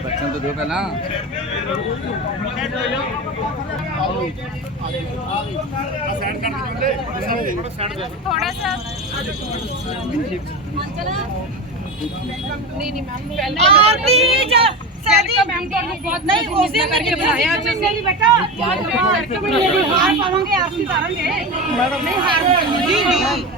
बच्चों तो धोखा ना थोड़ा सा नहीं नहीं मैम पहले नहीं उसी में करके बुलाया बेटा बहुत हार पाओगे आप भी नहीं हार जी जी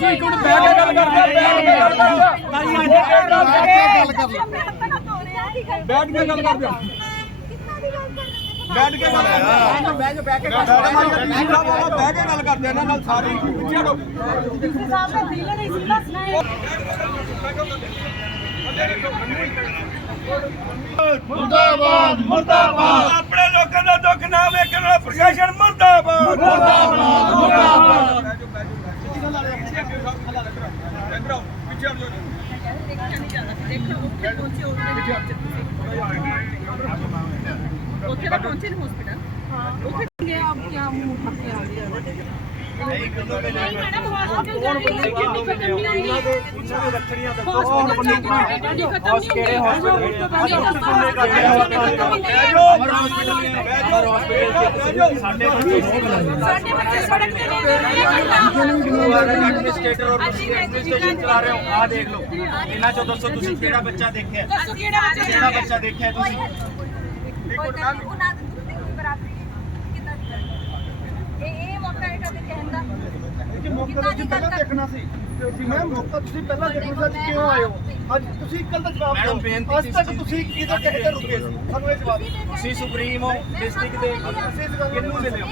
ਚਾਚੀ ਚਾਚੀ ਇੱਕ ਮਿੰਟ ਬੈਠ ਕੇ ਗੱਲ ਕਰਦੇ ਆ ਬੈਠ ਕੇ ਗੱਲ ਕਰਦੇ ਆ ਬੈਠ ਕੇ ਗੱਲ ਕਰਦੇ ਆ ਬੈਠ ਕੇ ਬੈਠ ਕੇ ਗੱਲ ਕਰਦੇ ਆ ਬੈਠ ਕੇ ਗੱਲ ਕਰਦੇ ਆ ਇਹਨਾਂ ਨਾਲ ਸਾਰੇ ਪਿੱਛੇ ਹਟੋ। ਸਾਹਿਬ ਦਾ ਦਿਲ ਨਹੀਂ ਸੀ ਦੱਸਣਾ ਇਹ ਮੁਰਦਾਬਾਦ ਮੁਰਦਾਬਾਦ। ਆਪਣੇ ਲੋਕਾਂ ਦਾ ਦੁੱਖ ਨਾ ਵੇਖਣ ਵਾਲਾ ਪ੍ਰਸ਼ਾਸਨ ਮੁਰਦਾਬਾਦ। ਮੁਰਦਾਬਾਦ। ਉੱਥੇ ਤਾਂ ਪਹੁੰਚੇ ਨੇ ਹਸਪੀਟਲ ਉੱਥੇ ਸਾਡੇ ਬੱਚੇ ਸੜਕ ਤੇ ਨਹੀਂ ਤੁਸੀਂ ਐਡਮਿਨਿਸਟ੍ਰੇਸ਼ਨ ਦੇਖ ਲਓ ਇਹਨਾਂ ਚੋਂ ਦੱਸੋ ਤੁਸੀਂ ਕਿਹੜਾ ਬੱਚਾ ਦੇਖਿਆ ਕਿਹੜਾ ਬੱਚਾ ਦੇਖਿਆ ਤੁਸੀਂ ਉਹਨਾਂ ਦੇ ਬਰਾਬਰੀ ਕਿੱਦਾਂ ਦੀ ਗੱਲ ਹੈ? ਇਹ ਇਹ ਮੌਕਾ ਹੈ ਕਦੇ ਕਹਿਣ ਦਾ ਜੀ ਮੌਕਾ ਤੁਸੀਂ ਪਹਿਲਾਂ ਦੇਖਣਾ ਸੀ ਮੈਂ ਮੌਕਾ ਤੁਸੀਂ ਪਹਿਲਾਂ ਦੇਖਣਾ ਸੀ ਕਿਉਂ ਆਏ ਹੋ ਅੱਜ ਤੁਸੀਂ ਕੱਲ ਦਾ ਜਵਾਬ ਮੈਡਮ, ਦਿਓ ਬੇਨਤੀ ਅੱਜ ਤੱਕ ਤੁਸੀਂ ਦੀ? ਕਿਹਦੇ ਕਹੇ ਤੇ ਰੁਕੇ ਸੀ ਸਾਨੂੰ ਇਹ ਜਵਾਬ ਦਿਓ। ਤੁਸੀਂ ਸੁਪਰੀਮ ਹੋ ਡਿਸਟ੍ਰਿਕਟ ਦੇ ਕਿਹਨੂੰ ਮਿਲੇ ਹੋ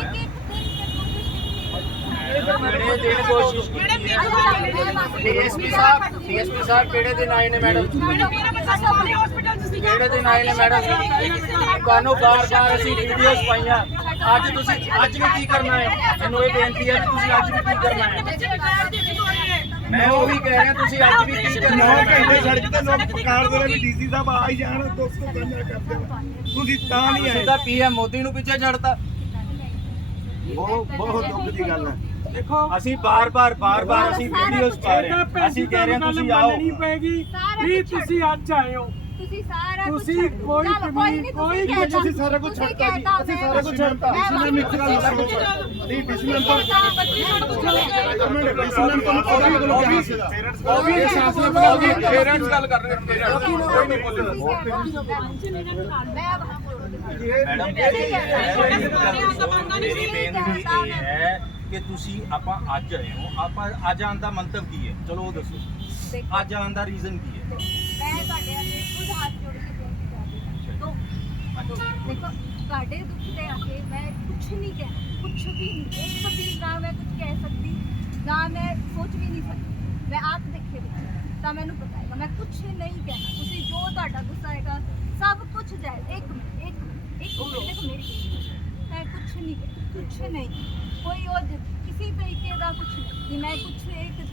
ਇੱਕ ਇੱਕ ਕਿਹੜੇ ਦਿਨ ਕੋਸ਼ਿਸ਼ ਕੀਤੀ ਡੀਐਸਪੀ ਸਾਹਿਬ ਡੀਐਸਪੀ ਸਾਹਿਬ ਕਿਹੜੇ ਦਿਨ ਆਏ ਨੇ ਮੈਡਮ ਮੈਡਮ ਮੇਰਾ ਬੱਚਾ ਸੋਹਣੇ ਹਸਪੀਟਲ ਕਿਹੜੇ ਦਿਨ ਆਏ ਨੇ ਮੈਡਮ। ਤੁਹਾਨੂੰ ਬਾਰ-ਬਾਰ ਅਸੀਂ ਵੀਡੀਓਜ਼ ਪਾਈਆਂ। ਅੱਜ ਤੁਸੀਂ ਅੱਜ ਵੀ ਕੀ ਕਰਨਾ ਹੈ? ਮੈਨੂੰ ਇਹ ਬੇਨਤੀ ਹੈ ਕਿ ਤੁਸੀਂ ਅੱਜ ਵੀ ਕੀ ਕਰਨਾ ਹੈ? ਦੇ ਮੈਂ ਉਹ ਵੀ ਕਹਿ ਰਿਹਾ ਤੁਸੀਂ ਅੱਜ ਵੀ ਕੀ ਕਰਨਾ ਹੈ? ਘੰਟੇ ਸੜਕ ਤੇ ਲੋਕ ਪੁਕਾਰਦੇ ਨੇ ਵੀ ਡੀਸੀ ਸਾਹਿਬ ਆ ਹੀ ਜਾਣ ਦੋਸਤੋ ਗੱਲਾਂ ਕਰਦੇ ਨੇ। ਤੁਸੀਂ ਤਾਂ ਨਹੀਂ ਆਏ। ਤਾਂ ਪੀਐਮ ਮੋਦੀ ਨੂੰ ਪਿੱਛੇ ਛੱਡਤਾ। ਬਹੁਤ ਬਹੁਤ ਦੁੱਖ ਦੀ ਗੱਲ ਹੈ। ਅਸੀਂ ਬਾਰ-ਬਾਰ ਬਾਰ-ਬਾਰ ਅਸੀਂ ਵੀਡੀਓਜ਼ ਪਾ ਰਹੇ ਅਸੀਂ ਕਹਿ ਰਹੇ ਤੁਸੀਂ ਆਓ। ਪੈਗੀ ਵੀ ਤੁਸੀਂ ਅੱਜ ਆਏ ਹੋ। ਤੁਸੀਂ ਸਾਰਾ ਤੁਸੀਂ ਕੋਈ ਕਮੀ ਕੋਈ ਕੁਝ ਅਸੀਂ ਸਾਰਾ ਕੁਝ ਛੱਡਤਾ ਜੀ। ਅਸੀਂ ਸਾਰਾ ਕੁਝ ਛੱਡਤਾ। ਅਸੀਂ ਮਿੱਤਰਾਂ ਦਾ ਸਾਰਾ ਕੁਝ ਅਸੀਂ ਡਿਸਮੈਂਟ ਤੋਂ ਡਿਸਮੈਂਟ ਤੋਂ ਕੋਈ ਵੀ ਕੋਲ ਗਿਆ ਸੀ ਉਹ ਵੀ ਸ਼ਾਸਨ ਜੀ ਪੇਰੈਂਟਸ ਗੱਲ ਕਰ ਰਹੇ ਨੇ। parents। ਕੋਈ ਨਹੀਂ ਬੋਲਣਾ ਮੈਡਮ ਮੇਰੀ ਬੇਨਤੀ ਹੈ ਕਿ ਤੁਸੀਂ ਆਪਾਂ ਅੱਜ ਆਏ ਹੋ। ਆਪਾਂ ਅੱਜ ਆਉਣ ਦਾ ਮੰਤਵ ਕੀ ਹੈ? ਚਲੋ ਉਹ ਦੱਸੋ। ਅੱਜ ਆਉਣ ਦਾ ਰੀਜ਼ਨ ਕੀ ਹੈ ਮੈਂ ਤੁਹਾਡੇ ਅੱਗੇ ਖੁਦ ਹੱਥ ਜੋੜ ਕੇ ਬੇਨਤੀ ਕਰਦੀ ਹਾਂ ਦੇਖੋ ਤੁਹਾਡੇ ਦੁੱਖ ਤੇ ਆ ਕੇ ਮੈਂ ਕੁਝ ਨਹੀਂ ਕਹਿ ਕੁਝ ਵੀ ਨਹੀਂ। ਇੱਕ ਵੀ ਨਾ ਮੈਂ ਕੁਝ ਕਹਿ ਸਕਦੀ ਨਾ ਮੈਂ ਸੋਚ ਵੀ ਨਹੀਂ ਸਕਦੀ। ਮੈਂ ਆਪ ਦੇਖੇ ਵਿੱਚ ਤਾਂ ਮੈਨੂੰ ਪਤਾ ਹੈਗਾ ਮੈਂ ਕੁਝ ਨਹੀਂ ਕਹਿਣਾ। ਤੁਸੀਂ ਜੋ ਤੁਹਾਡਾ ਗੁੱਸਾ ਹੈਗਾ ਸਭ ਕੁਝ ਜਾਏ ਇੱਕ ਮਿੰਟ ਇੱਕ ਮਿੰਟ ਇੱਕ ਮਿੰਟ ਦੇਖੋ ਮੇਰੀ। ਮੈਂ ਕੁਝ ਨਹੀਂ ਕੁਝ ਨਹੀਂ। ਕੋਈ ਉਹ ਕਿਸੇ ਤਰੀਕੇ ਦਾ ਕੁਝ ਨਹੀਂ। ਕਿ ਮੈਂ ਕੁਝ ਇੱਕ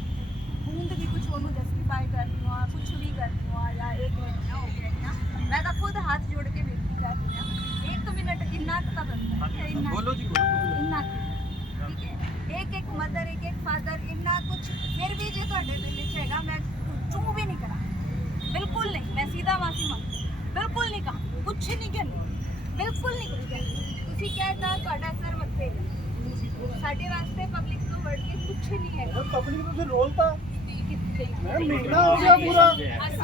ਬੂੰਦ ਵੀ ਕੁਝ ਉਹਨੂੰ ਜਸਟੀਫਾਈ ਕਰਨੀ ਆ ਕੁਝ ਵੀ ਕਰਨੀ ਆ ਜਾਂ ਇੱਕ ਮਿੰਟ ਨਾ ਹੋ ਗਿਆ ਨਾ ਮੈਂ ਤਾਂ ਖੁਦ ਹੱਥ ਜੋੜ ਕੇ ਕਰਦੀ ਆ ਇੱਕ ਮਿੰਟ ਇੰਨਾ ਕੁ ਤਾਂ ਬਣਦਾ ਹੈ ਇੰਨਾ। ਬੋਲੋ ਜੀ ਬੋਲੋ। ਇੰਨਾ ਕੁ। ਠੀਕ ਹੈ। ਇੱਕ ਇੱਕ ਮਦਰ ਇੱਕ ਇੱਕ ਫਾਦਰ ਇੰਨਾ ਕੁਝ ਫਿਰ ਵੀ ਜੇ ਤੁਹਾਡੇ ਦਿਲ ਵਿੱਚ ਹੈਗਾ ਮੈਂ ਚੂ ਵੀ ਨਹੀਂ ਕਰਾਂ। ਬਿਲਕੁਲ ਨਹੀਂ। ਮੈਂ ਸੀਧਾ ਮਾਫੀ ਮੰਗਦੀ ਬਿਲਕੁਲ ਨਹੀਂ ਕਹਾਂ। ਕੁਝ ਨਹੀਂ ਕਹਿੰਦੀ। ਬਿਲਕੁਲ ਨਹੀਂ ਕੁਝ ਕਹਿੰਦੀ। ਤੁਸੀਂ ਕਹਿਤਾ ਤੁਹਾਡਾ ਸਰ ਮੱਥੇ ਹੈ। ਸਾਡੇ ਵਾਸਤੇ ਪਬਲਿਕ ਤੋਂ ਵੜ ਕੇ ਕੁਝ ਨਹੀਂ ਹੈਗਾ। ਪਬਲਿਕ ਨੂੰ ਤੁਸੀਂ ਰੋਲ ਤਾਂ ਕਿੱਥੇ ਮੈਂ ਮਹੀਨਾ ਹੋ ਗਿਆ ਪੂਰਾ।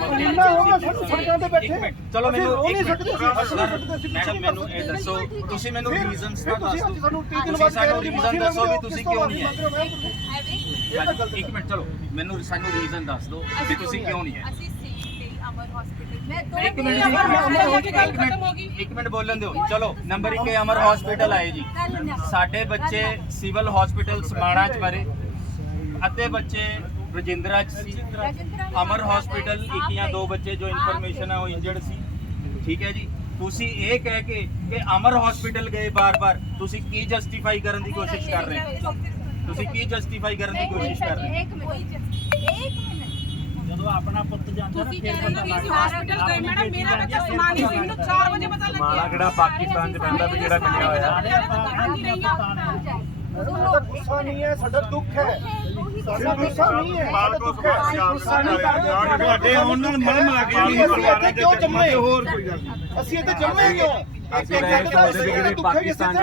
ਮਹੀਨਾ ਹੋ ਗਿਆ ਸਾਨੂੰ ਸੜਕਾਂ ਤੇ ਬੈਠੇ। ਇੱਕ ਮਿੰਟ। ਚਲੋ ਅਸੀਂ ਮੈਨੂੰ ਰੋ ਨਹੀਂ ਇੱਕ ਸਕਦੇ ਸੀ ਅਸੀਂ ਨਹੀਂ ਸਕਦੇ ਸੀ ਮੈਡਮ ਮੈਨੂੰ ਇਹ ਦੱਸੋ ਤੁਸੀਂ ਮੈਨੂੰ ਫਿਰ- ਰੀਜ਼ਨਸ ਫਿਰ ਤਾਂ ਦੱਸ ਤੁਸੀਂ ਅੱਜ ਦਿਓ। ਸਾਨੂੰ 30 ਦਿਨ ਤੁਸੀਂ ਬਾਅਦ ਸਾਨੂੰ ਕਹਿ ਰਹੇ ਰੀਜ਼ਨ ਦੱਸੋ ਵੀ ਤੁਸੀਂ ਕਿਉਂ ਨਹੀਂ ਆਏ? ਐਵੇਂ ਇਹ ਤਾਂ ਗਲਤ ਇੱਕ ਮਿੰਟ ਚਲੋ ਮੈਨੂੰ ਸਾਨੂੰ ਰੀਜ਼ਨ ਦੱਸ ਦਿਓ ਕਿ ਤੁਸੀਂ ਕਿਉਂ ਨਹੀਂ ਆਏ। ਅਸੀਂ ਸੀ ਗਈ ਅਮਰ ਹਸਪੀਟਲ ਮੈਂ ਦੋ ਇੱਕ ਦਿਨ ਮਿੰਟ ਅਮਰ hospital ਜੀ, ਚ ਇੱਕ ਮਿੰਟ ਇੱਕ ਮਿੰਟ ਬੋਲਣ ਦਿਓ। ਚਲੋ ਨੰਬਰ 1 ਅਮਰ ਹਸਪੀਟਲ ਆਏ ਜੀ। ਕੱਲ੍ਹ ਨਾ। ਸਾਡੇ ਬੱਚੇ ਸਿਵਲ ਹਸਪੀਟਲ ਸਮਾਣਾ ਚ ਮਰੇ ਅੱਧੇ ਬੱਚੇ ਰਜਿੰਦਰਾ ਚ ਸੀ। ਅਮਰ ਹਸਪੀਟਲ ਇੱਕ ਜਾਂ ਦੋ ਬੱਚੇ ਜੋ ਇਨਫੋਰਮੇਸ਼ਨ ਹੈ ਉਹ ਇੰਜਰਡ ਸੀ। ਠੀਕ ਹੈ ਜੀ? ਤੁਸੀਂ ਇਹ ਕਹਿ ਕੇ ਕਿ ਅਮਰ ਹਸਪੀਟਲ ਗਏ ਬਾਰ-ਬਾਰ ਤੁਸੀਂ ਕੀ ਜਸਟੀਫਾਈ ਕਰਨ ਦੀ ਕੋਸ਼ਿਸ਼ ਕਰ ਰਹੇ ਹੋ? ਤੁਸੀਂ ਕੀ ਜਸਟੀਫਾਈ ਕਰਨ ਦੀ ਕੋਸ਼ਿਸ਼ ਕਰ ਰਹੇ ਹੋ? ਇੱਕ ਮਿੰਟ। ਇੱਕ ਮਿੰਟ। ਜਦੋਂ ਆਪਣਾ ਪੁੱਤ ਜਾਂਦਾ ਰਹੇ ਹੋ ਕਿ ਅਸੀਂ ਹਸਪੀਟਲ ਗਏ ਮੈਡਮ ਮੇਰਾ ਬੱਚਾ ਸਮਾਨੀ ਸੀ ਮੈਨੂੰ 4 ਵਜੇ ਪਤਾ ਲੱਗਿਆ। ਮਾਲਾ ਕਿਹੜਾ ਪਾਕਿਸਤਾਨ ਚ ਪੈਂਦਾ ਵੀ ਜਿਹੜਾ ਕੱਢਿਆ ਹੋਇਆ ਸਾਡਾ ਗੁੱਸਾ ਨਹੀਂ ਹੈ ਸਾਡਾ ਦੁੱਖ ਹੈ ਸਾਡਾ ਗੁੱਸਾ ਨਹੀਂ ਹੈ ਸਾਡਾ ਦੁੱਖ ਹੈ। ਤੁਹਾਡੇ ਹੁਣ ਨਾਲ ਇੱਥੇ ਕਿਉਂ ਜੰਮੇ? ਹੋਰ ਕੋਈ ਗੱਲ ਨਹੀਂ ਅਸੀਂ ਇੱਥੇ ਜੰਮੇ ਕਿਉਂ? ਇੱਕ ਇੱਕ ਇੱਕ ਦਾ ਪਾਕਿਸਤਾਨ ਚ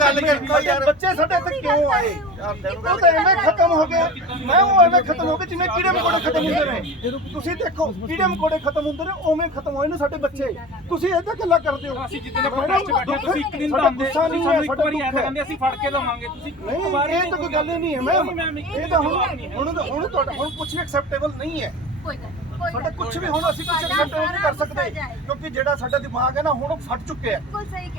ਗੱਲ ਕਰਦਾ ਯਾਰ। ਬੱਚੇ ਸਾਡੇ ਇੱਥੇ ਕਿਉਂ ਆਏ? ਉਹ ਤਾਂ ਐਵੇਂ ਖਤਮ ਹੋ ਗਏ ਮੈਂ ਉਹ ਐਵੇਂ ਖਤਮ ਹੋ ਗਏ ਜਿਵੇਂ ਕੀੜੇ ਮਕੌੜੇ ਖਤਮ ਹੁੰਦੇ ਨੇ ਤੁਸੀਂ ਦੇਖੋ ਕੀੜੇ ਮਕੌੜੇ ਖਤਮ ਹੁੰਦੇ ਨੇ ਉਵੇਂ ਖਤਮ ਹੋਏ ਨੇ ਸਾਡੇ ਬੱਚੇ। ਤੁਸੀਂ ਇਹਦਾ ਗੱਲਾਂ ਕਰਦੇ ਹੋ। ਅਸੀਂ ਜਿੱਦਣ ਚ ਬੈਠੇ ਤੁਸੀਂ ਇੱਕ ਦਿਨ ਦੰਦੇ ਗੁੱਸਾ ਤੁਸੀਂ ਸਾਨੂੰ ਇੱਕ ਵਾਰੀ ਐਸਾ ਕਹਿੰਦੇ ਅਸੀਂ ਫੜ ਕੇ ਲਵਾਂਗੇ ਤੁਸੀਂ ਨਹੀਂ ਇਹ ਤਾਂ ਕੋਈ ਗੱਲ ਹੀ ਨਹੀਂ ਹੈ ਮੈਮ। ਇਹ ਤਾਂ ਹੁਣ ਹੁਣ ਹੁਣ ਤੁਹਾਡਾ ਹੁਣ ਕੁਝ ਵੀ ਐਕਸੈਪਟੇਬਲ ਨਹੀਂ ਹੈ। ਕੋਈ ਗੱਲ ਸਾਡਾ ਕੁਝ ਵੀ ਹੁਣ ਅਸੀਂ ਕੁਝ ਐਕਸੈਪਟੇਬਲ ਨਹੀਂ ਕਰ ਸਕਦੇ ਕਿਉਂਕਿ ਜਿਹੜਾ ਸਾਡਾ ਦਿਮਾਗ ਹੈ ਨਾ ਹੁਣ ਉਹ ਫਟ ਚੁੱਕਿਆ ਬਿਲਕੁਲ ਸਹੀ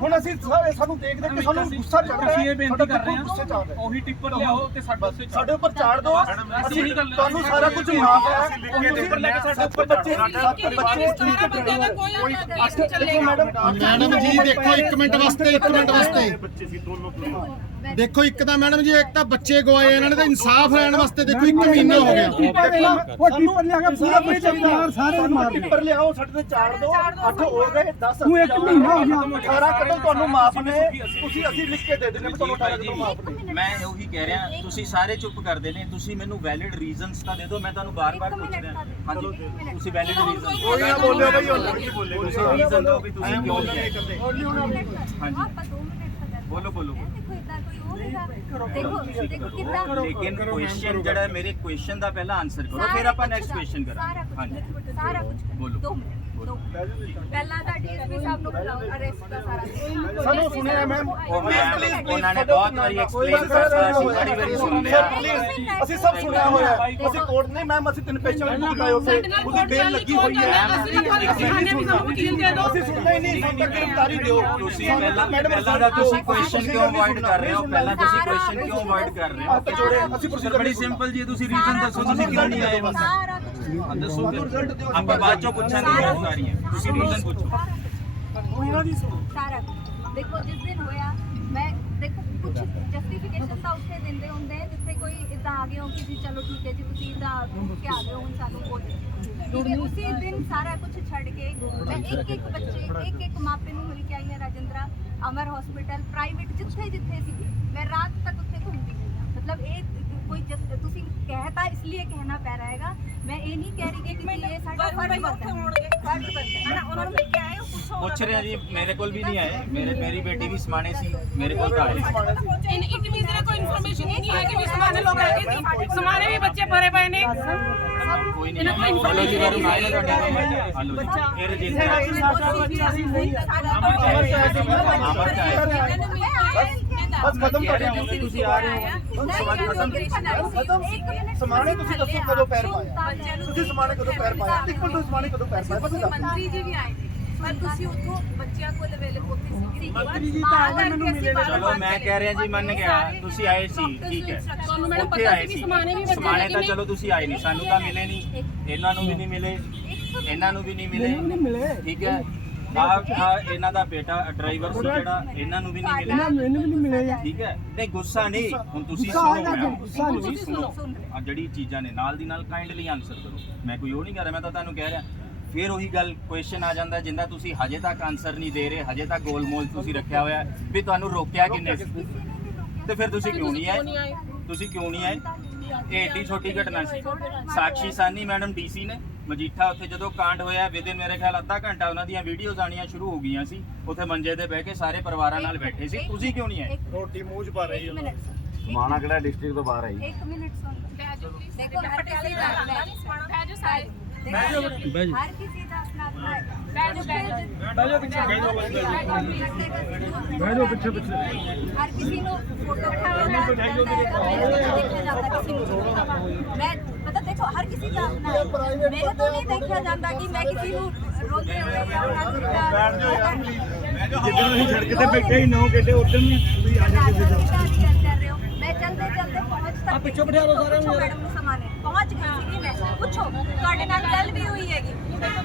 ਹੁਣ ਅਸੀਂ ਸਾਰੇ ਸਾਨੂੰ ਦੇਖ ਦੇਖ ਕੇ ਸਾਨੂੰ ਗੁੱਸਾ ਚੜ ਰਿਹਾ ਅਸੀਂ ਇਹ ਹੈ ਬੇਨਤੀ ਸਾਡਾ ਕਰ ਰਹੇ ਹਾਂ ਰਿਹਾ ਉਹੀ ਟਿੱਪਰ ਲਿਆਓ ਤੇ ਸਾਡੇ ਉੱਤੇ ਸਾਡੇ ਉੱਪਰ ਚਾੜ ਦਿਓ। ਅਸੀਂ ਇਹੀ ਗੱਲ- ਤੁਹਾਨੂੰ ਸਾਰਾ ਕੁਝ ਮਾਫ ਹੈ। ਉਹੀ ਟਿੱਪਰ ਲੈ ਕੇ ਸਾਡੇ ਉੱਪਰ ਬੱਚੇ ਸੱਤ ਬੱਚੇ ਠੀਕ ਬੰਦੇ ਦਾ ਕੋਈ ਦੇਖੋ ਚੱਲੇਗਾ। ਮੈਡਮ ਮੈਡਮ ਜੀ ਦੇਖੋ ਇੱਕ ਮਿੰਟ ਵਾਸਤੇ ਇੱਕ ਮਿੰਟ ਵਾਸਤੇ। ਦੇਖੋ ਇੱਕ ਤਾਂ ਮੈਡਮ ਜੀ ਇੱਕ ਤਾਂ ਬੱਚੇ ਗਵਾਏ ਇਹਨਾਂ ਨੇ ਤਾਂ ਇਨਸਾਫ ਲੈਣ ਵਾਸਤੇ ਦੇਖੋ ਇੱਕ ਮਹੀਨਾ ਹੋ ਗਿਆ। ਉਹ ਟਿੱਪਰ ਲਿਆ ਕੇ ਪੂਰਾ ਪੂਰੀ ਚਾਹੀਦਾ ਸਾਰੇ ਮਾਰ ਟਿੱਪਰ ਲਿਆਓ ਸਾਡੇ ਤੇ ਚਾੜ ਦਿਓ 8 ਹੋ ਗਏ 10 ਤੂੰ ਇੱਕ ਮਹੀਨਾ ਹੋ ਗਿਆ। 18 ਕਦੋਂ ਤੁਹਾਨੂੰ ਮਾਫ ਨੇ ਤੁਸੀਂ ਅਸੀਂ ਲਿਖ ਕੇ ਦੇ ਦਿੰਦੇ ਵੀ ਤੁਹਾਨੂੰ 18 ਕਦੋਂ ਮਾਫ ਨੇ। ਮੈਂ ਉਹੀ ਕਹਿ ਰਿਹਾ ਤੁਸੀਂ ਸਾਰੇ ਚੁੱਪ ਕਰਦੇ ਨੇ ਤੁਸੀਂ ਮੈਨੂੰ ਵੈਲਿਡ ਰੀਜ਼ਨਸ ਤਾਂ ਦੇ ਦਿਓ ਮੈਂ ਤੁਹਾਨੂੰ ਬਾਰ-ਬਾਰ ਪੁੱਛ ਰਿਹਾ ਹਾਂਜੀ ਤੁਸੀਂ ਵੈਲਿਡ ਰੀਜ਼ਨ ਕੋਈ ਨਾ ਬੋਲਿਓ ਬਈ ਹੁਣ ਕੀ ਬੋਲੇ ਤੁਸੀਂ ਰੀਜ਼ਨ ਦਿਓ ਵੀ ਤੁਸੀਂ ਕਿਉਂ ਨਹੀਂ। ਆਏ ਹਾਂਜੀ। ਆਪਾਂ 2 ਮਿੰਟ ਦਾ ਬੋਲੋ, ਬੋਲੋ। ਹੈਗਾ ਦੇਖੋ ਦੇਖੋ ਲੇਕਿਨ ਕੁਐਸਚਨ ਜਿਹੜਾ ਮੇਰੇ ਕੁਐਸਚਨ ਦਾ ਪਹਿਲਾਂ ਆਨਸਰ ਕਰੋ ਫਿਰ ਆਪਾਂ ਨੈਕਸਟ ਕੁਐਸਚਨ ਸਾਰਾ ਕਰਾਂਗੇ। ਕੁਝ ਹਾਂਜੀ। ਸਾਰਾ ਕੁਝ ਬੋਲੋ। ਦੋ ਮਿੰਟ। ਦੋ ਪਹਿਲਾਂ ਤਾਂ ਡੀਐਸਪੀ ਸਾਹਿਬ ਨੂੰ ਬੁਲਾਓ ਅਰੈਸਟ ਦਾ ਸਾਰਾ ਸਾਨੂੰ ਸੁਣਿਆ ਮੈਮ ਉਹ ਮੈਮ ਉਹਨਾਂ ਨੇ ਬਹੁਤ ਵਾਰੀ ਐਕਸਪਲੇਨ ਕਰਤਾ ਅਸੀਂ ਬੜੀ ਵਾਰੀ ਸੁਣਦੇ ਆ ਪਲੀਜ਼ ਅਸੀਂ ਸਭ ਸੁਣਿਆ ਹੋਇਆ ਹੈ। ਅਸੀਂ ਕੋਰਟ ਨੇ ਮੈਮ ਅਸੀਂ ਤਿੰਨ ਪੇਸ਼ੈਂਟ ਨੂੰ ਬੁਲਾਏ ਉੱਥੇ। ਉਹਦੀ ਬੇਲ ਲੱਗੀ ਹੋਈ ਹੈ। ਅਸੀਂ ਵੀ ਸਾਨੂੰ ਵਕੀਲ ਦੇ। ਦਿਓ ਅਸੀਂ ਸੁਣਦੇ ਹੀ ਨਹੀਂ ਸਾਨੂੰ ਤਾਂ ਗ੍ਰਿਫਤਾਰੀ ਦਿਓ। ਤੁਸੀਂ ਪਹਿਲਾਂ ਪਹਿਲਾਂ ਦਾ ਤੁਸੀਂ ਕੁਐਸਚਨ ਕਿਉਂ ਅਵੋਇਡ ਕਰ ਰਹੇ ਹੋ? ਪਹਿਲਾਂ ਤੁਸੀਂ ਕੁਐਸਚਨ ਕਿਉਂ ਅਵੋਇਡ ਕਰ ਰਹੇ ਹੋ? ਹੱਥ ਜੋੜੇ ਅਸੀਂ ਪ੍ਰੋਸੀਜਰ ਬੜੀ ਸਿੰਪਲ ਜੀ ਤੁਸੀਂ ਰੀਜ਼ਨ ਦੱਸੋ ਤੁਸੀਂ ਕਿਉਂ ਨਹੀਂ ਆਏ? ਬਸ ਸਾਰਾ ਕੁਝ ਹਾਂ, ਦੱਸੋ ਫਿਰ। ਆਪਾਂ ਬਾਅਦ ਚੋਂ ਪੁੱਛਾਂਗੇ ਗ੍ਰਿਫਤਾਰੀ ਹੈ ਤੁਸੀਂ ਰੀਜ਼ਨ ਪੁੱਛੋ ਸਾਰਾ ਕੁਝ। ਦੇਖੋ ਜਿਸ ਦਿਨ ਹੋਇਆ ਮੈਂ ਦੇਖੋ ਕੁਝ ਜਸਟੀਫਿਕੇਸ਼ਨ ਤਾਂ ਉੱਥੇ ਦਿੰਦੇ ਹੁੰਦੇ ਆ, ਜਿੱਥੇ ਕੋਈ ਇਦਾਂ ਆ ਗਏ ਹੋ ਕਿ ਜੀ ਚਲੋ ਠੀਕ ਹੈ ਜੀ ਤੁਸੀਂ ਇਦਾਂ ਕੇ ਆ ਗਏ ਹੋ ਹੁਣ ਸਾਨੂੰ ਉਹ ਦੇ ਠੀਕ ਹੈ ਉਸੇ ਦਿਨ ਸਾਰਾ ਕੁਝ ਛੱਡ ਕੇ ਮੈਂ ਇੱਕ ਇੱਕ ਬੱਚੇ ਇੱਕ ਇੱਕ ਮਾਪੇ ਨੂੰ ਮਿਲ ਕੇ ਆਈ ਹਾਂ ਰਾਜਿੰਦਰਾ ਅਮਰ ਹਸਪੀਟਲ ਪ੍ਰਾਈਵੇਟ ਜਿੱਥੇ ਜਿੱਥੇ ਸੀ ਮੈਂ ਰਾਤ ਤੱਕ ਉੱਥੇ ਘੁੰਮਦੀ ਰਹੀ ਹਾਂ। ਮਤਲਬ ਇਹ ਕੋਈ ਜਸ- ਤੁਸੀਂ ਕਹਿਤਾ ਇਸ ਲਈ ਕਹਿਣਾ ਪੈ ਰਿਹਾ ਹੈਗਾ ਮੈਂ ਇਹ ਨਹੀਂ ਕਹਿ ਰਹੀ ਕਿ ਇਹ ਸਾਡਾ ਫਰਜ਼ ਬਣਦਾ ਹੈ ਫਰਜ਼ ਬਣਦਾ ਹੈ ਉਹਨਾਂ ਨੂੰ ਮਿਲ ਕੇ ਆਏ ਹੋ ਪੁੱਛੋ ਪੁੱਛ ਰਿਹਾ ਜੀ ਮੇਰੇ ਕੋਲ ਵੀ ਨਹੀਂ ਆਏ ਮੇਰੇ ਮੇਰੀ ਬੇਟੀ ਵੀ ਸਮਾਣੇ ਸੀ ਮੇਰੇ ਕੋਲ ਤਾਂ ਆਏ ਇਨ ਇਟ ਮੀਨਸ there ਕੋਈ ਇਨਫੋਰਮੇਸ਼ਨ ਨਹੀਂ ਹੈ ਕਿ ਵੀ ਸਮਾਨੇ ਲੋਕ ਹੈਗੇ ਸੀ ਸਮਾਨੇ ਵੀ ਬੱਚੇ ਭਰੇ ਪਏ ਨੇ ਕੋਈ ਨਹੀਂ ਹਲੋ ਜੀ ਵਰੁਣ ਆਏ ਨੇ ਤੁਹਾਡੇ ਕੋਲ ਹਲੋ ਜੀ ਇਹ ਰਜਿੰਦਰ ਬਸ ਖਤਮ ਕਰ ਦਿਓ ਤੁਸੀਂ ਆ ਰਹੇ ਹੋ। ਸਮਾਣੇ ਤੁਸੀਂ ਦੱਸੋ ਕਦੋਂ ਪੈਰ ਪਾਇਆ। ਤੁਸੀਂ ਸਮਾਣੇ ਕਦੋਂ ਪੈਰ ਪਾਇਆ? ਇੱਕ ਮਿੰਟ ਸਮਾਣੇ ਕਦੋਂ ਪੈਰ ਪਾਇਆ? ਬਸ ਦੱਸ ਮੰਤਰੀ ਜੀ ਵੀ ਆਏ ਨੇ। ਪਰ ਤੁਸੀਂ ਉੱਥੋਂ ਬੱਚਿਆਂ ਕੋਲ ਅਵੇਲੇਬਲ ਸੀ। ਮੰਤਰੀ ਜੀ ਤਾਂ ਆ ਗਏ, ਮੈਨੂੰ ਮਿਲੇ ਨੇ। ਚਲੋ ਮੈਂ ਕਹਿ ਰਿਹਾ ਜੀ ਮੰਨ ਗਿਆ। ਤੁਸੀਂ ਆਏ ਸੀ। ਠੀਕ ਹੈ। ਤੁਹਾਨੂੰ ਮੈਡਮ ਉੱਥੇ ਪਤਾ ਆਏ ਸੀ ਵੀ ਸਮਾਣੇ ਵੀ ਬੱਚੇ ਸਮਾਣੇ ਤਾਂ ਨੇ। ਚਲੋ ਤੁਸੀਂ ਆਏ ਨਹੀਂ। ਸਾਨੂੰ ਤਾਂ ਮਿਲੇ ਨਹੀਂ। ਇਹਨਾਂ ਨੂੰ ਵੀ ਨਹੀਂ ਮਿਲੇ। ਇਹਨਾਂ ਨੂੰ ਵੀ ਨਹੀਂ ਮਿਲੇ। ਠੀਕ ਹੈ। ਆ ਇਹਨਾਂ ਦਾ ਬੇਟਾ ਡਰਾਈਵਰ ਸੀ ਜਿਹੜਾ ਇਹਨਾਂ ਨੂੰ ਵੀ ਨਹੀਂ ਮਿਲੇ ਮੈਨੂੰ ਵੀ ਨਹੀਂ ਮਿਲੇ ਠੀਕ ਹੈ? ਨਹੀਂ ਗੁੱਸਾ ਨਹੀਂ। ਹੁਣ ਤੁਸੀਂ ਸੁਣੋ ਤੁਸੀਂ ਸੁਣੋ। ਆ ਜਿਹੜੀ ਚੀਜ਼ਾਂ ਨੇ ਨਾਲ ਦੀ ਨਾਲ ਕਾਈਂਡਲੀ ਆਨਸਰ ਕਰੋ। ਮੈਂ ਕੋਈ ਉਹ ਨਹੀਂ ਕਰ ਰਿਹਾ ਮੈਂ ਤਾਂ ਤੁਹਾਨੂੰ ਕਹਿ ਰਿਹਾ। ਫਿਰ ਉਹੀ ਗੱਲ ਕੁਐਸਚਨ ਆ ਜਾਂਦਾ ਜਿੰਦਾ ਤੁਸੀਂ ਹਜੇ ਤੱਕ ਆਨਸਰ ਨਹੀਂ ਦੇ ਰਹੇ ਹਜੇ ਤੱਕ ਗੋਲਮੋਲ ਤੁਸੀਂ ਰੱਖਿਆ ਹੋਇਆ ਵੀ ਤੁਹਾਨੂੰ ਰੋਕਿਆ ਕਿੰਨੇ ਤੇ ਫਿਰ ਤੁਸੀਂ ਕਿਉਂ ਨਹੀਂ ਆਏ? ਤੁਸੀਂ ਕਿਉਂ ਨਹੀਂ ਆਏ? ਇਹ ਏਡੀ ਛੋਟੀ ਘਟਨਾ ਸੀ। ਸਾਕਸ਼ੀ ਸਾਨੀ ਮੈਡਮ ਡੀਸੀ ਨੇ ਮਜੀਠਾ ਉੱਥੇ ਜਦੋਂ ਕਾਂਡ ਹੋਇਆ ਵਿਦਿਨ ਮੇਰੇ ਖਿਆਲ ਅੱਧਾ ਘੰਟਾ ਉਹਨਾਂ ਦੀਆਂ ਵੀਡੀਓਜ਼ ਆਣੀਆਂ ਸ਼ੁਰੂ ਹੋ ਗਈਆਂ ਸੀ। ਉੱਥੇ ਮੰਜੇ ਤੇ ਬਹਿ ਕੇ ਸਾਰੇ ਪਰਿਵਾਰਾਂ ਨਾਲ ਬੈਠੇ ਸੀ। ਤੁਸੀਂ ਕਿਉਂ ਨਹੀਂ ਆਏ? ਰੋਟੀ ਮੂੰਹ ਚ ਪਾ ਰਹੀ ਮਿੰਟ ਮਾਣਾ ਕਿਹੜਾ ਡਿਸਟ੍ਰਿਕਟ ਤੋਂ ਬਾਹਰ ਆਈ? ਇੱਕ ਮਿੰਟ ਸੁਣ ਦੇਖੋ ਹਰ ਕਿਸੇ ਦਾ ਬੈਜੋ ਸਾਰੇ। ਬੈਜੋ ਹਰ ਕਿਸੇ ਦਾ ਆਪਣਾ ਆਪਣਾ ਹੈ ਬੈਜੋ ਬੈਜੋ ਪਿੱਛੇ ਬੈਜੋ ਪਿੱਛੇ ਪਿੱਛੇ। ਹਰ ਕਿਸੇ ਨੂੰ ਫੋਟੋ ਖਿਚਾਉਣਾ ਦੇਖਿਆ ਜਾਂਦਾ ਕਿਸੇ ਨੂੰ। ਮੈਂ ਦੇਖੋ ਹਰ ਕਿਸੇ ਦਾ ਆਪਣਾ ਹੈ। ਮੇਰੇ ਤੋਂ ਨਹੀਂ ਦੇਖਿਆ ਜਾਂਦਾ ਕਿ ਮੈਂ ਕਿਸੇ ਨੂੰ ਰੋਂਦੇ ਹੋਏ ਜਾਂ ਉਹਨਾਂ ਨੂੰ ਜਿੱਦਾਂ ਅਸੀਂ ਸੜਕ ਤੇ ਬੈਠੇ ਹੀ 9 ਘੰਟੇ ਉਦੋਂ ਵੀ ਤੁਸੀਂ ਆ ਜਾਂਦੇ ਸੀ ਮੈਂ ਚਲਦੇ ਚਲਦੇ ਪਹੁੰਚ ਤੱਕ ਪਿੱਛੋਂ ਬਿਠਾ ਲਓ ਸਾਰੇ ਮੈਡਮ ਨੂੰ ਸਮਾਨੇ ਪਹੁੰਚ ਗਈ ਸੀ ਮੈਂ। ਪੁੱਛੋ ਤੁਹਾਡੇ ਨਾਲ ਗੱਲ ਵੀ ਹੋਈ ਹੈਗੀ।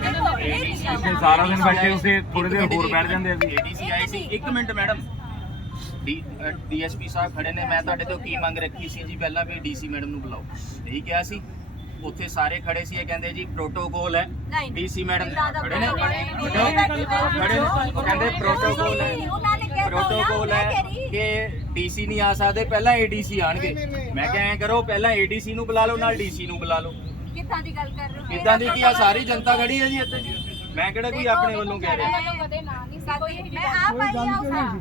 ਦੇਖੋ ਇਹ ਸਾਰਾ ਦਿਨ ਬੈਠੇ ਉਸੇ ਥੋੜੇ ਦੇਰ ਹੋਰ ਬੈਠ ਜਾਂਦੇ ਅਸੀਂ। ਏਡੀਸੀ ਆਈ ਸੀ ਇੱਕ ਮਿੰਟ ਮੈਡਮ। ਡੀਐਸਪੀ ਸਾਹਿਬ ਖੜੇ ਨੇ। ਮੈਂ ਤੁਹਾਡੇ ਤੋਂ ਕੀ ਮੰਗ ਰੱਖੀ ਸੀ ਜੀ? ਪਹਿਲਾਂ ਵੀ ਡੀਸੀ ਮੈਡਮ ਨੂੰ ਬੁਲਾਓ। ਇਹੀ ਕਿਹਾ ਸੀ ਉੱਥੇ ਸਾਰੇ ਖੜੇ ਸੀ ਇਹ ਕਹਿੰਦੇ ਜੀ ਪ੍ਰੋਟੋਕੋਲ ਹੈ। ਨਹੀਂ। ਡੀਸੀ ਮੈਡਮ ਖੜੇ ਨੇ। ਖੜੇ। ਨੇ। ਉਹ ਕਹਿੰਦੇ ਪ੍ਰੋਟੋਕੋਲ ਹੈ। ਉਹਨਾਂ ਨੇ ਕਿਹਾ ਪ੍ਰੋਟੋਕੋਲ ਮੈਂ ਹੈ ਕਹਿ। ਕਿ ਡੀਸੀ ਨਹੀਂ ਆ ਸਕਦੇ ਪਹਿਲਾਂ ਏਡੀਸੀ ਆਣਗੇ। ਮੈਂ ਕਿਹਾ ਐਂ ਕਰੋ ਪਹਿਲਾਂ ਏਡੀਸੀ ਨੂੰ ਬੁਲਾ ਲਓ ਨਾਲ ਡੀਸੀ ਨੂੰ ਬੁਲਾ ਲਓ। ਕਿੱਦਾਂ ਦੀ ਗੱਲ ਕਰ ਰਹੇ ਹੋ? ਇਦਾਂ ਦੀ ਕੀ ਆ ਸਾਰੀ ਜਨਤਾ ਖੜੀ ਹੈ ਜੀ ਇੱਥੇ? ਮੈਂ ਕਿਹੜਾ ਕੋਈ ਆਪਣੇ ਵੱਲੋਂ ਕਹਿ ਰਿਹਾ? ਮੈਂ ਆਪ ਆਈ ਹਾਂ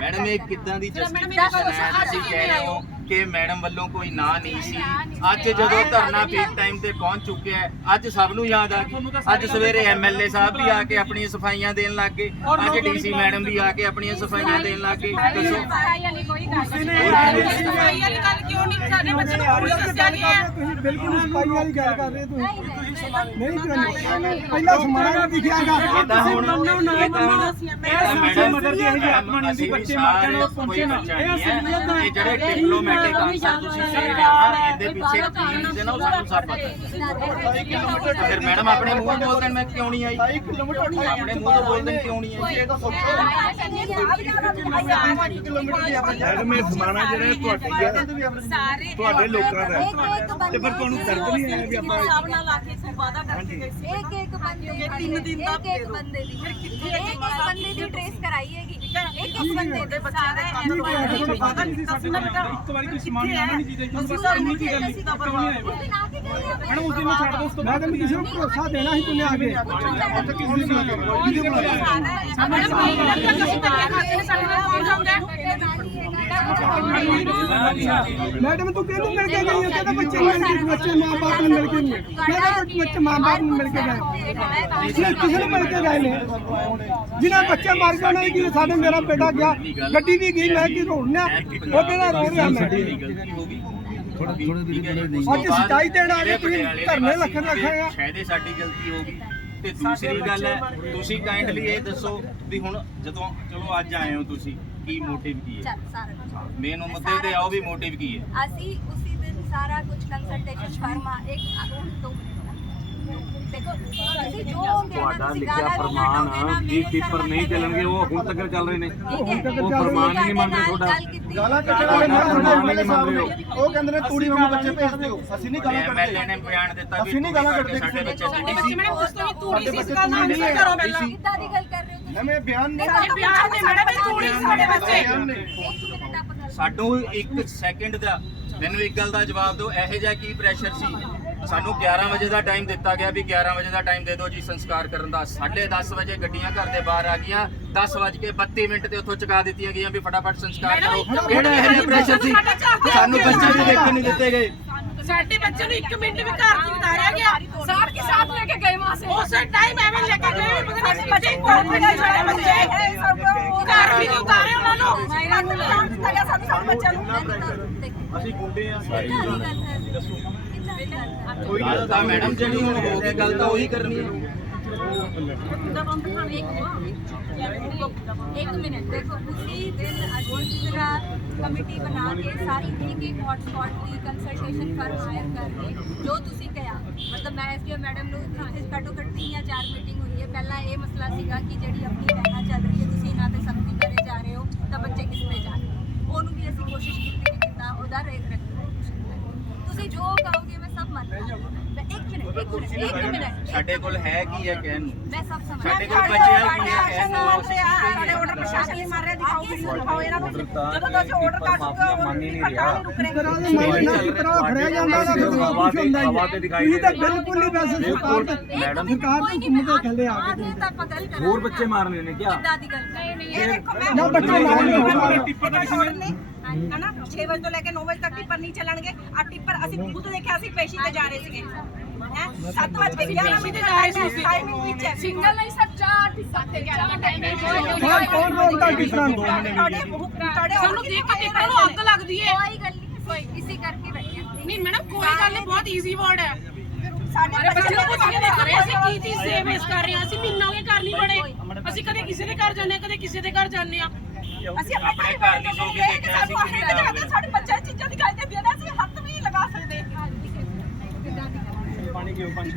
ਮੈਡਮ ਇਹ ਕਿੱਦਾਂ ਦੀ ਜਸਟੀਫਿਕੇਸ਼ਨ ਹੈ? ਤੁਸੀਂ ਕਹਿ ਰਹੇ ਹੋ ਕਿ ਮੈਡਮ ਵੱਲੋਂ ਕੋਈ ਨਾਂ ਨਹੀਂ ਸੀ। ਅੱਜ ਜਦੋਂ ਧਰਨਾ ਪੀਕ ਟਾਈਮ ਤੇ ਪਹੁੰਚ ਚੁੱਕਿਆ ਹੈ ਅੱਜ ਸਭ ਨੂੰ ਯਾਦ ਆ ਗਈ। ਅੱਜ ਸਵੇਰੇ ਐਮਐਲਏ ਸਾਹਿਬ ਵੀ ਆ ਕੇ ਆਪਣੀਆਂ ਸਫਾਈਆਂ ਦੇਣ ਲੱਗ ਗਏ। ਅੱਜ ਡੀਸੀ ਮੈਡਮ ਵੀ ਆ ਕੇ ਆਪਣੀਆਂ ਸਫਾਈਆਂ ਦੇਣ ਲੱਗ ਗਏ ਦੱਸੋ। ਸਫ਼ਾਈ ਵਾਲੀ ਕੋਈ ਗੱਲ ਨਹੀਂ। ਸਫ਼ਾਈ ਵਾਲੀ ਗੱਲ ਕਿਉਂ ਨਹੀਂ? ਸਾਡੇ ਬੱਚੇ ਨੂੰ ਕੋਈ ਦੱਸਿਆ ਨਹੀਂ ਹੈ। ਤੁਸੀਂ ਬਿਲਕੁਲ ਸਫ਼ਾਈ ਵਾਲੀ ਗੱਲ ਕਰ ਰਹੇ ਤੁਸੀਂ। ਨਹੀਂ ਨਹੀਂ ਪਹਿਲਾਂ ਸਮਾਨ ਦਿਖਿਆਗਾ ਇਹ ਤਾਂ ਹੁਣ ਇਹ ਤਾਂ ਹੁਣ ਇਹ ਮਦਰ ਦੀ ਇਹ ਜਿਹੀ ਆਤਮਾ ਨਹੀਂ ਹੁੰਦੀ, ਅਸੀਂ ਵੀ ਬੱਚੇ ਮਰ ਜਾਣ, ਉਹ ਸਾਰੇ ਪਹੁੰਚੇ ਨਾ। ਕੋਈ ਬੱਚਾ ਨਹੀਂ ਹੈ। ਇਹ ਜਿਹੜੇ ਡਿਪਲੋਮੈਟਿਕ ਆਨਸਰ ਤੁਸੀਂ ਦੇ ਰਹੇ ਹੋ ਨਾ ਇਹਦੇ ਪਿੱਛੇ ਕੀ ਰੀਜ਼ਨ ਹੈ ਉਹ ਸਾਨੂੰ ਸਭ ਪਤਾ। ਹੈ ਫਿਰ ਮੈਡਮ ਆਪਣੇ ਮੂੰਹ ਤੋਂ ਬੋਲਦੇ ਨੇ ਮੈਂ ਕਿਉਂ ਨਹੀਂ ਆਈ? ਆਪਣੇ ਮੂੰਹ ਤੋਂ ਬੋਲਦੇ ਨੇ ਕਿਉਂ ਨਹੀਂ ਆਈ? ਮੈਡਮ ਇਹ ਸਮਾਨਾ ਜਿਹੜਾ ਤੁਹਾਡੀ ਆ ਸਾਰੇ ਤੁਹਾਡੇ ਲੋਕਾਂ ਦਾ ਹੈ। ਤੇ ਫਿਰ ਤੁਹਾਨੂੰ ਦਰਦ ਨਹੀਂ ਆਇਆ ਵੀ ਆਪਾਂ ਹਿਸਾਬ ਨਾਲ ਲਾ ਕੇ ਸੋ ਵਾਦਾ ਕਰਕੇ ਗਏ ਸੀ। ਇੱਕ ਇੱਕ ਬੰਦੇ ਦੀ ਤਿੰਨ ਦਿਨ ਦਾ ਇੱਕ ਇੱਕ ਬੰਦੇ ਦੀ ਇੱਕ ਇੱਕ ਬੰਦੇ ਦੀ ਟ੍ਰੇਸ ਕਰਾਈ ਹੈਗੀ। ਇੱਕ ਇੱਕ ਬੰਦੇ ਦੇ ਬੱਚਿਆਂ ਦਾ ਤੁਹਾਨੂੰ ਪਤਾ ਨਹੀਂ ਸੀ ਸਾਡੇ ਨਾਲ ਇੱਕ ਵਾਰੀ ਕੋਈ ਸਮਾਨ ਆਣਾ ਨਹੀਂ ਚਾਹੀਦਾ ਜੀ ਬਸ ਇੰਨੀ ਕੀ ਗੱਲ ਨਹੀਂ ਕਿਉਂ ਨਹੀਂ ਆਏ ਮੈਡਮ ਉਸ ਦਿਨ ਨੂੰ ਛੱਡ ਦੋ ਉਸ ਤੋਂ ਬਾਅਦ ਮੈਡਮ ਕਿਸੇ ਨੂੰ ਭਰੋਸਾ ਦੇਣਾ ਸੀ ਤੁਸੀਂ ਆ ਕੇ ਮੈਡਮ ਤੂੰ ਕਿਹਨੂੰ ਮਿਲ ਕੇ ਗਈ ਹੈ ਕਹਿੰਦਾ ਬੱਚੇ ਮਿਲ ਕੇ ਬੱਚੇ ਮਾਂ ਬਾਪ ਨੂੰ ਮਿਲ ਕੇ ਨਹੀਂ ਕਹਿੰਦਾ ਬੱਚੇ ਮਾਂ ਬਾਪ ਨੂੰ ਮਿਲ ਕੇ ਗਏ ਕਿਸੇ ਕਿਸੇ ਨੂੰ ਮਿਲ ਕੇ ਗਏ ਨੇ ਜਿਨ੍ਹਾਂ ਬੱਚੇ ਮਰ ਗਏ ਨੇ ਕਿ ਸਾਡੇ ਮੇਰਾ ਬੇਟਾ ਗਿਆ ਗੱਡੀ ਵੀ ਗਈ ਮੈਂ ਕੀ ਰੋੜਨਾ ਉਹਦੇ ਨਾਲ ਰੋ ਰਿਹਾ ਮੈਂ ਅੱਜ ਸਚਾਈ ਦੇਣ ਆ ਗਏ ਤੁਸੀਂ ਧਰਨੇ ਲੱਖਣ ਰੱਖੇਗਾ ਸ਼ਾਇਦ ਇਹ ਸਾਡੀ ਗਲਤੀ ਹੋ ਗਈ ਤੇ ਦੂਸਰੀ ਗੱਲ ਹੈ ਤੁਸੀਂ ਕਾਈਂਡਲੀ ਇਹ ਦੱਸੋ ਵੀ ਹੁਣ ਜਦੋਂ ਚਲੋ ਅੱਜ ਆਏ ਹੋ ਤੁਸੀਂ ਕੀ ਮੋਟਿਵ ਕੀ ਹੈ? ਚੱਲ ਸਾਰਾ ਮੇਨ ਮੁੱਦੇ ਤੇ ਆਓ ਵੀ ਮੋਟਿਵ ਕੀ ਹੈ? ਅਸੀਂ ਉਸੇ ਦਿਨ ਸਾਰਾ ਕੁਝ ਕੰਸਲਟੇਸ਼ਨ ਫਰਮਾ ਇੱਕ ਦੋ ਮਿੰਟ ਤੁਹਾਡਾ ਲਿਖਿਆ ਫਰਮਾਨ ਵੀ ਪੇਪਰ ਨਹੀਂ ਚੱਲਣਗੇ ਉਹ ਹੁਣ ਤੱਕ ਚੱਲ ਰਹੇ ਨੇ। ਉਹ ਫਰਮਾਨ ਹੀ ਨਹੀਂ ਮੰਨਦੇ ਤੁਹਾਡਾ। ਗਾਲਾਂ ਕੱਢਣ ਵਾਲੇ ਮੈਡਮ ਐਮਐਲਏ ਸਾਹਿਬ ਨੇ। ਉਹ ਕਹਿੰਦੇ ਨੇ ਤੂੜੀ ਵਾਂਗੂ ਬੱਚੇ ਭੇਜ ਦਿਓ। ਅਸੀਂ ਨਹੀਂ ਗਾਲਾਂ ਐਮਐਲਏ ਕੱਢਦੇ। ਨੇ ਬਿਆਨ ਦਿੱਤਾ ਵੀ ਅਸੀਂ ਨਹੀਂ ਗਾਲਾਂ ਕੱਢਦੇ। ਸਾਡੇ ਬੱਚੇ ਸਾਡੇ ਦੀ ਬੱਚੇ ਮੈਡਮ ਉਸ ਤੋਂ ਵੀ ਤੂੜੀ ਸੀ ਇਸ ਗੱਲ ਨਾਲ ਨਹੀਂ ਕਰੋ ਪਹਿਲਾਂ। ਕਿੱਦਾਂ ਦੀ ਗੱਲ ਕਰ ਰਹੇ ਹੋ ਤੁਸੀਂ? ਐਵੇਂ ਬਿਆਨ ਨਹੀਂ ਸਾਡੇ ਬਿਆਨ ਨੇ ਮੈਡਮ ਤੂੜੀ ਸਾਡੇ ਬੱਚੇ। ਨਹੀਂ ਸਾਨੂੰ ਇੱਕ ਸੈਕਿੰਡ ਦਾ। ਮੈਨੂੰ ਇੱਕ ਗੱਲ ਦਾ ਜਵਾਬ ਦਿਓ। ਇਹੋ ਜਿਹਾ ਕੀ ਪ੍ਰੈਸ਼ਰ ਸੀ? ਸਾਨੂੰ 11 ਵਜੇ ਦਾ ਟਾਈਮ ਦਿੱਤਾ ਗਿਆ ਵੀ 11 ਵਜੇ ਦਾ ਟਾਈਮ ਦੇ ਦਿਓ ਜੀ ਸੰਸਕਾਰ ਕਰਨ ਦਾ। 10:30 ਵਜੇ ਗੱਡੀਆਂ ਘਰ ਦੇ ਬਾਹਰ ਆ ਗਈਆਂ। 10 ਵਜੇ ਕੇ 32 ਮਿੰਟ ਤੇ ਉੱਥੋਂ ਚੁਕਾ ਦਿੱਤੀਆਂ ਗਈਆਂ ਵੀ ਫਟਾਫਟ ਸੰਸਕਾਰ ਕਰੋ। ਕਿਹੜਾ ਇਹੋ ਪ੍ਰੈਸ਼ਰ ਸੀ? ਸਾਨੂੰ ਬੱਚੇ ਨੂੰ ਦੇਖਣ ਨਹੀਂ ਦਿੱਤੇ ਗਏ। ਸਾਡੇ ਬੱਚੇ ਨੂੰ 1 ਮਿੰਟ ਵੀ ਘਰ ਨਹੀਂ ਉਤਾਰਿਆ ਗਿਆ। ਸਾਥ ਕੇ ਸਾਥ ਲੈ ਕੇ ਗਏ ਵਹਾਂ ਸੇ ਉਸੇ ਟਾਈਮ ਐਵੇਂ ਲੈ ਕੇ ਗਏ ਵੀ ਪਤਾ ਨਹੀਂ ਬੱਚੇ ਘਰ ਤੇ ਗਏ ਸਾਡੇ ਬੱਚੇ। ਘਰ ਵੀ ਨਹੀਂ ਉਤਾਰੇ ਉਹਨਾਂ ਨੂੰ। ਦਿੱਤਾ ਗਿਆ ਸਾਨੂੰ ਸਾਡੇ ਬੱਚਿਆਂ ਨੂੰ। ਅਸੀਂ ਗੁੰਡੇ ਆ। ਸਾਰੀ ਗੱਲ ਹੈ। ਕਿੱਦਾਂ ਦੀ ਗੱਲ ਹੈ ਕੋਈ ਗੱਲ ਤਾਂ ਮੈਡਮ ਜਿਹੜੀ ਹੁਣ ਹੋ ਗਈ ਗੱਲ ਤਾਂ ਉਹੀ ਕਰਨੀ ਹੈ ਇੱਕ ਮਿੰਟ, ਦੇਖੋ, ਤੁਸੀਂ ਦਿਨ ਅਜੀਜ਼ਰਾ ਕਮੇਟੀ ਬਣਾ ਕੇ ਸਾਰੀ ਇੱਕ ਇੱਕ ਹੌਟਸਪੌਟ ਦੀ ਕੰਸਲਟੇਸ਼ਨ ਕਰ ਹਾਇਰ ਕਰਕੇ ਜੋ ਤੁਸੀਂ ਕਿਹਾ, ਮਤਲਬ ਮੈਂ ਐਸਡੀਓ ਮੈਡਮ ਨੂੰ ਇਸ ਘੱਟੋ ਘੱਟ ਤਿੰਨ ਜਾਂ ਚਾਰ ਮੀਟਿੰਗ ਹੋਈ ਹੈ। ਪਹਿਲਾਂ ਇਹ ਮਸਲਾ ਸੀਗਾ ਕਿ ਜਿਹੜੀ ਆਪਣੀ ਬਹਿਣਾ ਚੱਲ ਰਹੀ ਹੈ, ਤੁਸੀਂ ਇਹਨਾਂ ਤੇ ਸਖਤੀ ਕਰੇ ਜਾ ਰਹੇ ਹੋ, ਤਾਂ ਬੱਚੇ ਕਿਸ ਤੇ ਜਾਣਗੇ ਉਹਨੂੰ ਵੀ ਅਸੀਂ ਕੋਸ਼ਿਸ਼ ਕੀਤੀ ਕਿ ਕਿੱਦਾਂ ਉਹਦਾ ਰੇਖ ਰੱਖਣਾ ਤੁਸੀਂ ਜੋ ਕਹੋ ਮੈਂ ਸਭ ਮੰਨ ਲਵਾਂਗੀ ਮੈਂ ਇੱਕ ਮਿੰਟ ਇੱਕ ਮਿੰਟ ਇੱਕ ਮਿੰਟ ਸਾਡੇ ਕੋਲ ਹੈ ਕੀ ਹੈ ਕਹਿਣ ਨੂੰ? ਮੈਂ ਸਭ ਸਮਝ ਸਾਡੇ ਕੋਲ ਬਚਿਆ ਕੀ ਹੈ ਕਹਿਣ ਨੂੰ? ਅਸੀਂ ਕੀ ਸਾਡੇ ਕਹੀਏ? ਆਰਡਰ ਪ੍ਰਸ਼ਾਸਨ ਨੇ ਮਾਰਿਆ ਦਿਖਾਓ ਵੀਡੀਓ ਦਿਖਾਓ ਇਹਨਾਂ ਨੂੰ। ਜਦੋਂ ਤੋਂ ਅਸੀਂ ਆਰਡਰ ਕਰ ਚੁੱਕੇ ਹਾਂ ਉਹ ਨਹੀਂ ਰੁਕ ਰਹੇ। ਕਰਾ ਦੇ ਮਾਰੇ ਨਾ ਕਿ ਕਰਾ ਫੜਿਆ ਜਾਂਦਾ ਨਾ ਕੁਝ ਹੁੰਦਾ ਹੀ ਹੈ ਤੁਸੀਂ ਤਾਂ ਬਿਲਕੁਲ ਨਹੀਂ ਵੈਸੇ ਸਰਕਾਰ ਤੇ ਮੈਡਮ ਸਰਕਾਰ ਦੇ ਹੁਕਮ ਦੇ ਥੱਲੇ ਆ ਆ ਕੇ। ਗਏ ਤਾਂ ਆਪਾਂ ਗੱਲ ਕਰਾਂਗੇ ਹੋਰ ਬੱਚੇ ਮਾਰਨੇ ਨੇ ਕਿਆ? ਕਿੱਦਾਂ ਦੀ ਗੱਲ ਕਰ ਇਹ ਦੇਖੋ ਮੈਂ ਨਾ ਬੱਚੇ ਮਾਰਨੇ ਟਿੱਪਰ ਦਾ ਕਿਸੇ ਨੇ ਹਨਾ? 6 ਵਜੇ ਤੋਂ ਲੈ ਕੇ 9 ਵਜੇ ਤੱਕ ਟਿੱਪਰ ਨਹੀਂ ਚੱਲਣਗੇ। ਆ ਟਿੱਪਰ ਅਸੀਂ ਖੁਦ ਦੇਖਿਆ ਅਸੀਂ ਪੇਸ਼ੀ ਤੇ ਜਾ ਰਹੇ ਸੀਗੇ। ਹੈ? 7 ਵਜੇ ਕੇ 11 ਮਿੰਟ ਜਾ ਰਹੇ ਸੀ ਟਾਈਮਿੰਗ ਵਿੱਚ ਹੈ? ਸਿੰਗਲ ਨਹੀਂ ਸਰ 4 ਟਿੱਪਰ ਤੇ 11 ਟਾਈਮਿੰਗ ਕੌਣ ਕੌਣ ਰੋਕਦਾ ਕਿਸ ਤਰ੍ਹਾਂ ਨੂੰ? ਤੁਹਾਡੇ ਤੁਹਾਡੇ ਸਾਨੂੰ ਦੇਖ ਕੇ ਟਿੱਪਰ ਨੂੰ? ਅੱਗ ਲੱਗਦੀ ਹੈ। ਕੋਈ ਗੱਲ ਨਹੀਂ ਕੋਈ ਇਸੇ ਕਰਕੇ ਬੈਠੇ ਹਾਂ। ਨਹੀਂ ਮੈਡਮ ਕੋਈ ਗੱਲ ਨਹੀਂ ਬਹੁਤ ਈਜ਼ੀ ਵਰਡ ਹੈ। ਸਾਡੇ ਬੱਚੇ ਨੂੰ ਪੁੱਛ ਕੇ ਦੇਖ ਰਹੇ ਅਸੀਂ ਕੀ ਚੀਜ਼ ਸੇਵ ਇਸ ਕਰ ਰਹੇ ਹਾਂ। ਅਸੀਂ ਮਹੀਨਾ ਹੋ ਗਿਆ ਘਰ ਨਹੀਂ ਬੜੇ। ਅਸੀਂ ਕਦੇ ਕਿਸੇ ਦੇ ਘਰ ਜਾਂਦੇ ਹਾਂ ਕਦੇ ਕਿਸੇ ਦੇ ਘਰ ਜਾਂਦੇ ਹਾਂ। ਅਸੀਂ ਆਪਣੇ ਘਰ ਦੀ ਸੋ ਕੇ ਦੇਖਿਆ ਸੀ ਕਿ ਨਹੀਂ ਸਾਡੇ ਬੱਚੇ ਚੀਜ਼ਾਂ ਦਿਖਾਈ ਦਿੰਦੀਆਂ ਨੇ ਅਸੀਂ ਹੱਥ ਵੀ ਨਹੀਂ ਲਗਾ ਸਕਦੇ। ਪਾਣੀ ਕਿਉਂ ਪੰਜ